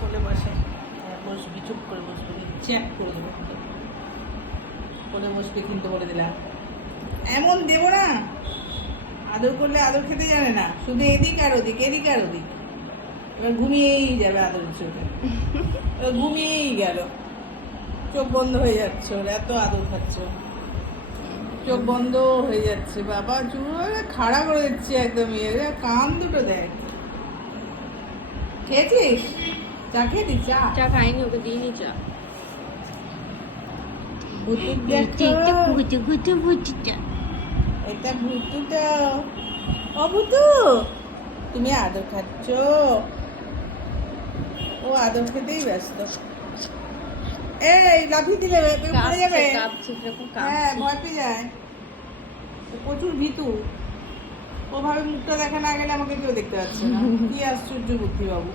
কোলে বসে বসবি, চুপ করে বসবি, চ্যাক করে দেবো কোলে বসবি কিন্তু বলে দিলাম। এমন দেবো না, আদর করলে আদর খেতে জানে না, শুধু এদিক আর ওদিক, এদিক আর ওদিক। এবার ঘুমিয়েই যাবে আদরের চোখে, এবার ঘুমিয়েই গেল, চোখ বন্ধ হয়ে যাচ্ছে, ওর এত আদর খাচ্ছ, চোখ বন্ধ হয়ে যাচ্ছে। বাবা চুল খাড়া করে দিচ্ছে একদম, কান দুটো দেখ। খেয়েছিস? চা খেয়েছিস? চা খাইনি, ওকে দিইনি চা। ভুতুর দেখো, ভুতুটা এটা ভুতুটা। ও ভুতু, তুমি আদর খাচ্ছ? ও আদর খেতেই ব্যস্ত। এই লাফিয়ে দিলে পড়ে যাবে। কাঁপছে কিরকম হ্যাঁ, কাঁপছে। ভয় পেয়ে যায়, ও প্রচুর ভীতু। ও ভাবে মুখটা দেখা না গেলে আমাকে কেউ দেখতে পাচ্ছে না। কি আশ্চর্য বুদ্ধি বাবু।